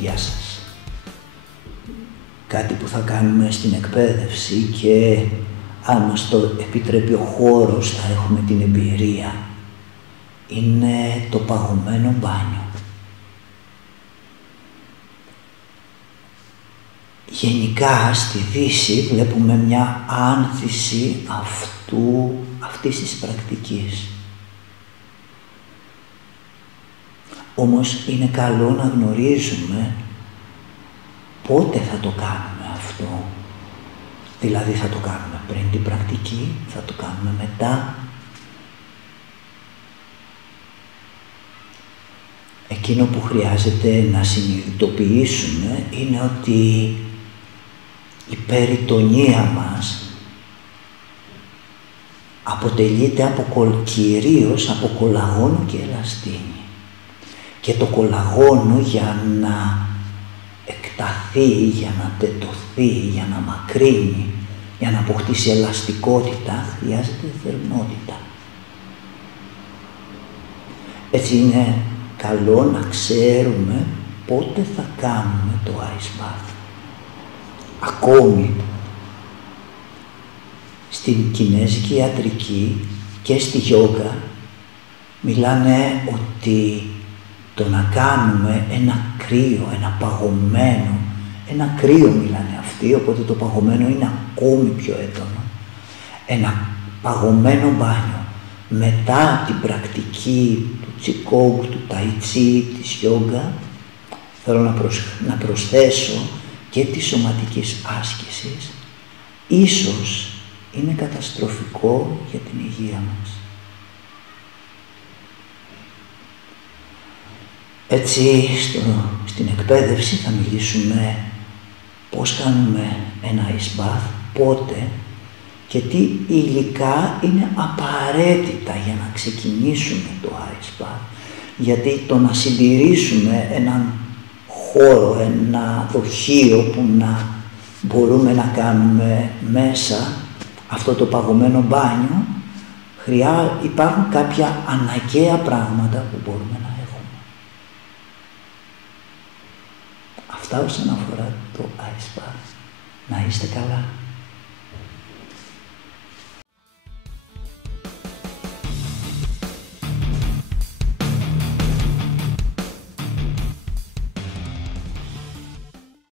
Γεια σας. Κάτι που θα κάνουμε στην εκπαίδευση και αν μας το επιτρέπει ο χώρος θα έχουμε την εμπειρία. Είναι το παγωμένο μπάνιο. Γενικά στη Δύση βλέπουμε μια άνθηση αυτής της πρακτικής. Όμως είναι καλό να γνωρίζουμε πότε θα το κάνουμε αυτό. Δηλαδή θα το κάνουμε πριν την πρακτική, θα το κάνουμε μετά. Εκείνο που χρειάζεται να συνειδητοποιήσουμε είναι ότι η περιτονία μας αποτελείται κυρίως από κολαγόνο και ελαστίνη. Και το κολαγόνο για να εκταθεί, για να τετωθεί, για να μακρύνει, για να αποκτήσει ελαστικότητα, χρειάζεται θερμότητα. Έτσι είναι καλό να ξέρουμε πότε θα κάνουμε το ice bath. Ακόμη στην κινέζικη ιατρική και στη γιόγκα μιλάνε ότι το να κάνουμε ένα κρύο, ένα παγωμένο, ένα κρύο μιλάνε αυτοί, οπότε το παγωμένο είναι ακόμη πιο έντονο, ένα παγωμένο μπάνιο μετά την πρακτική του τσικόγκ, του ταϊτσί, της γιόγκα, θέλω να προσθέσω και της σωματικής άσκησης, ίσως είναι καταστροφικό για την υγεία μας. Έτσι, στην εκπαίδευση θα μιλήσουμε πώς κάνουμε ένα ice bath, πότε και τι υλικά είναι απαραίτητα για να ξεκινήσουμε το ice bath. Γιατί το να συντηρήσουμε έναν χώρο, ένα δοχείο που να μπορούμε να κάνουμε μέσα αυτό το παγωμένο μπάνιο, υπάρχουν κάποια αναγκαία πράγματα που μπορούμε να έχουμε. Αυτά όσον αφορά το ice bath. Να είστε καλά.